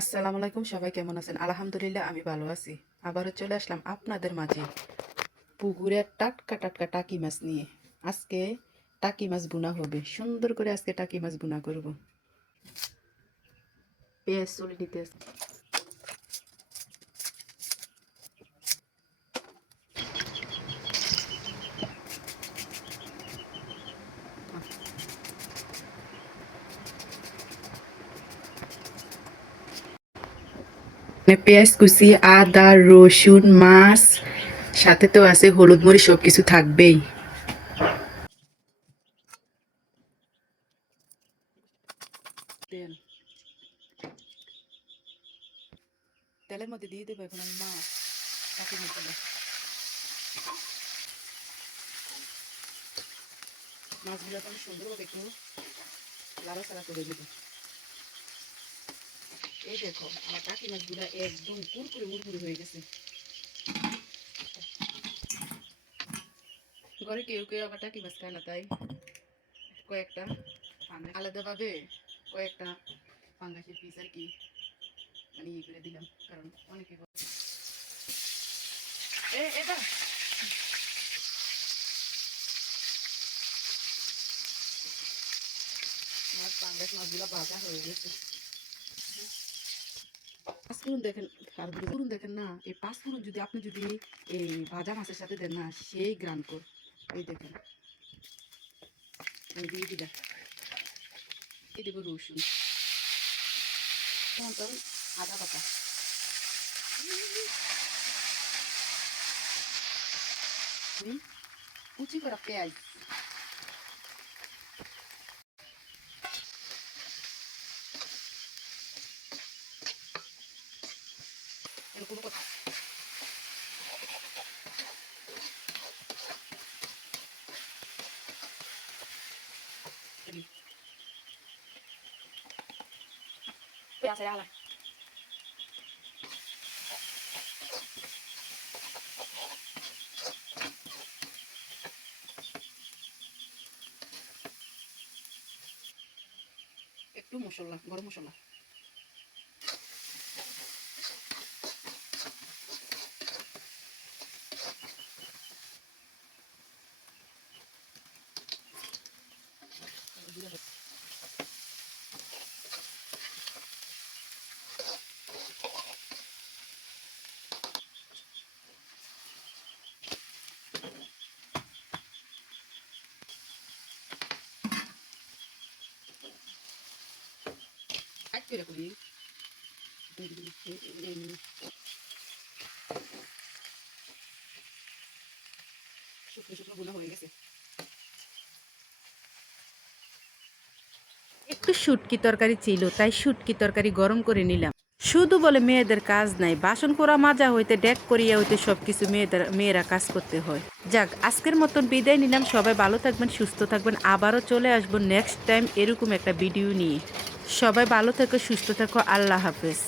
আসসালামু আলাইকুম, সবাই কেমন আছেন? আলহামদুলিল্লাহ আমি ভালো আছি। আবারও চলে আসলাম আপনাদের মাঝে পুকুরের টাটকা টাটকা টাকি মাছ নিয়ে। আজকে টাকি মাছ ভুনা হবে, সুন্দর করে আজকে টাকি মাছ ভুনা করব। পেঁয়াজ চলে নিতে পেঁয়াজ কুচি, আদা, রসুন, মাছ, সাথে তো আছে হলুদ মরিচ, সব কিছু থাকবেই। তেল, তেলের মধ্যে দিয়ে দেবো এখন আমি মাছ, টাকি মাছগুলো। মাছগুলো এখন সুন্দরভাবে একটু লাড়াচাড়া করে দেবো। এই দেখো আমার টাকি মাছগুলো একদম কুরকুরে মুড়মুড়ি হয়ে গেছে। ঘরে কেউ কেউ আবার টাকি মাছ খায় না, তাই কয়েকটা আলাদাভাবে কয়েকটা পাঙ্গাসের পিস আর কি মানে ইয়ে করে দিলাম, কারণ অনেকে এটা আমার পাঙ্গাস মাছগুলো ভাজা হয়ে গেছে। পাঁচফোড়ন দেখেন, আর ফোড়ন দেখেন না, এই পাঁচফোড়ন যদি আপনি যদি এই ভাজা মাছের সাথে দেন না, সেই গ্রান কর। এই দেখেন আমি দিয়ে দিলাম, এই দেবো রসুন, আদা পাতা, কুচি করা পেঁয়াজ, এরকম কথা পেঁয়াজ আলা একটু মশলা, গরম মশলা, কাট করে করি শুকনো শুকনো গুলো হয়ে গেছে। একটু শুটকি তরকারি ছিল, তাই শুটকি তরকারি গরম করে নিলাম। শুধু বলে মেয়েদের কাজ নাই, বাসন করা মাজা হইতে ডেক করিয়া হইতে সবকিছু মেয়েরা কাজ করতে হয়। যাক, আজকের মতন বিদায় নিলাম। সবাই ভালো থাকবেন, সুস্থ থাকবেন। আবারও চলে আসবো নেক্সট টাইম এরকম একটা ভিডিও নিয়ে। সবাই ভালো থেকো, সুস্থ থাকো। আল্লাহ হাফেজ।